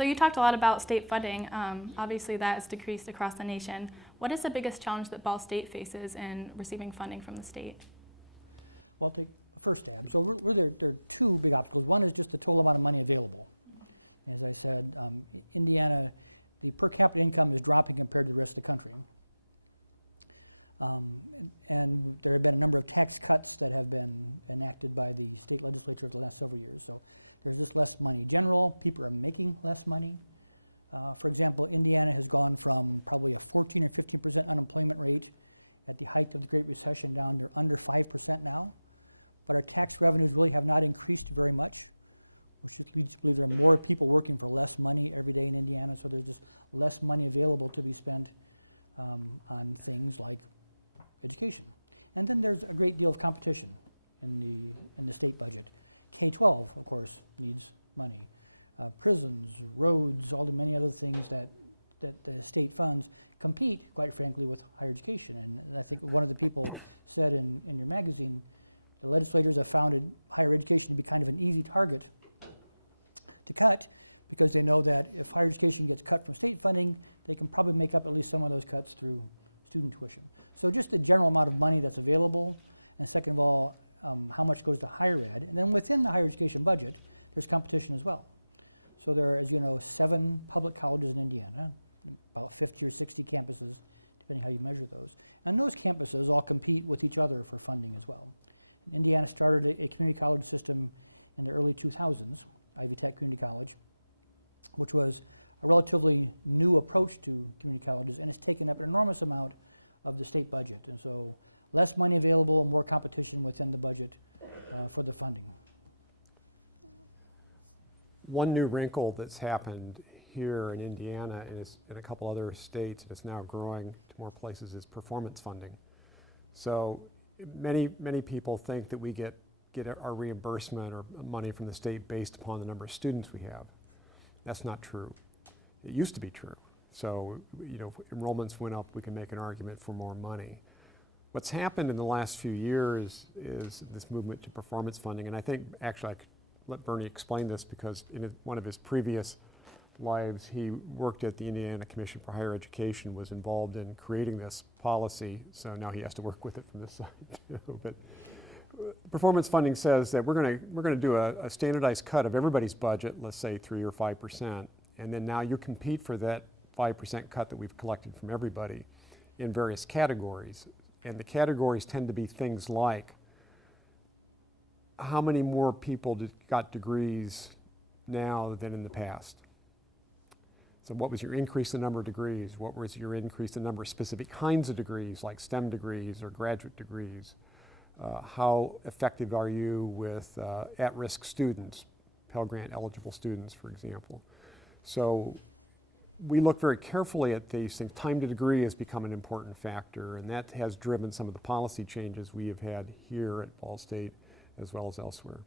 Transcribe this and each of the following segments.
So you talked a lot about state funding. Obviously that has decreased across the nation. What is the biggest challenge that Ball State faces in receiving funding from the state? Well, I'll take the first stab. So there are two big obstacles. One is just the total amount of money available. As I said, Indiana, the per capita income is dropping compared to the rest of the country. And there have been a number of tax cuts that have been enacted by the state legislature over the last several years. So there's just less money. In general, people are making less money. For example, Indiana has gone from probably a 14 or 15% unemployment rate at the height of the Great Recession down to under 5% now. But our tax revenues really have not increased very much, which leads to believe there are more people working for less money every day in Indiana, so there's just less money available to be spent on things like education. And then there's a great deal of competition in the state budget. K-12, of course, needs money. Prisons, roads, all the many other things that the state funds compete, quite frankly, with higher education. And I think one of the people said in your magazine, the legislators have found higher education to be kind of an easy target to cut, because they know that if higher education gets cut from state funding, they can probably make up at least some of those cuts through student tuition. So just the general amount of money that's available, and second of all, how much goes to higher ed. And then within the higher education budget, there's competition as well. So there are, as you know, 7 public colleges in Indiana, about 50 or 60 campuses, depending how you measure those. And those campuses all compete with each other for funding as well. Indiana started a community college system in the early 2000s, Ivy Tech Community College, which was a relatively new approach to community colleges, and it's taken up an enormous amount of the state budget. And so less money available, more competition within the budget for the funding. One new wrinkle that's happened here in Indiana and in a couple other states, and it's now growing to more places, is performance funding. So many people think that we get our reimbursement or money from the state based upon the number of students we have. That's not true. It used to be true. So, you know, if enrollments went up, we can make an argument for more money. What's happened in the last few years is this movement to performance funding, and I think actually I could let Bernie explain this, because in one of his previous lives, he worked at the Indiana Commission for Higher Education, was involved in creating this policy, so now he has to work with it from this side too. But performance funding says that we're going to do a standardized cut of everybody's budget, let's say 3 or 5%, and then now you compete for that 5% cut that we've collected from everybody in various categories. And the categories tend to be things like how many more people got degrees now than in the past. So what was your increase in the number of degrees? What was your increase in the number of specific kinds of degrees, like STEM degrees or graduate degrees? How effective are you with at-risk students, Pell Grant eligible students, for example? So we look very carefully at these things. Time to degree has become an important factor, and that has driven some of the policy changes we have had here at Ball State as well as elsewhere.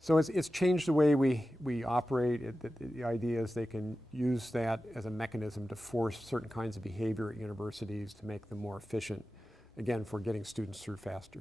So it's changed the way we operate. The idea is they can use that as a mechanism to force certain kinds of behavior at universities to make them more efficient, again, for getting students through faster.